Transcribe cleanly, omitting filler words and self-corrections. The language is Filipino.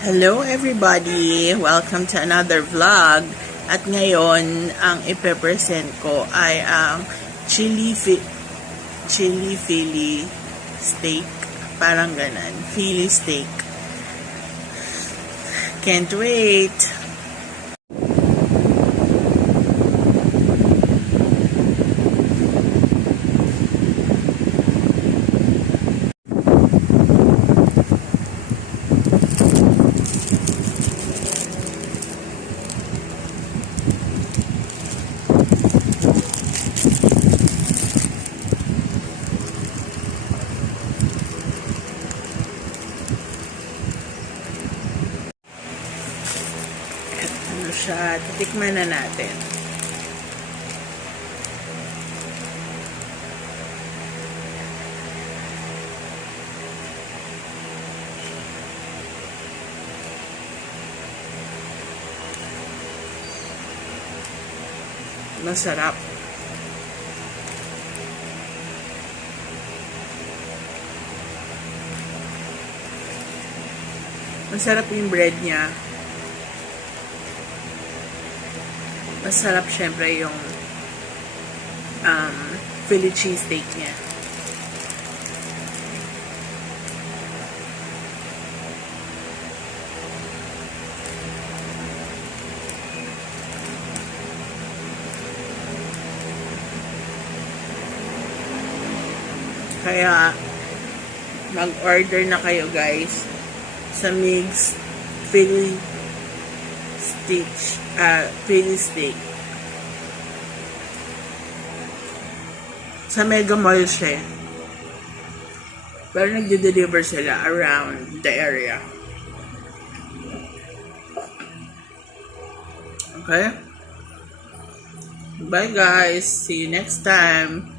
Hello everybody! Welcome to another vlog. At ngayon, ang ipe-present ko ay ang chili Philly steak. Parang ganan. Philly steak. Can't wait! Ano siya? Titikman na natin. Masarap. Masarap yung bread niya. Masarap syempre yung Philly cheesesteak niya. Kaya mag-order na kayo guys sa Migs Philly steak. Sa Mega Mall siya. Pero nagde-deliver sila around the area. Okay? Bye guys. See you next time.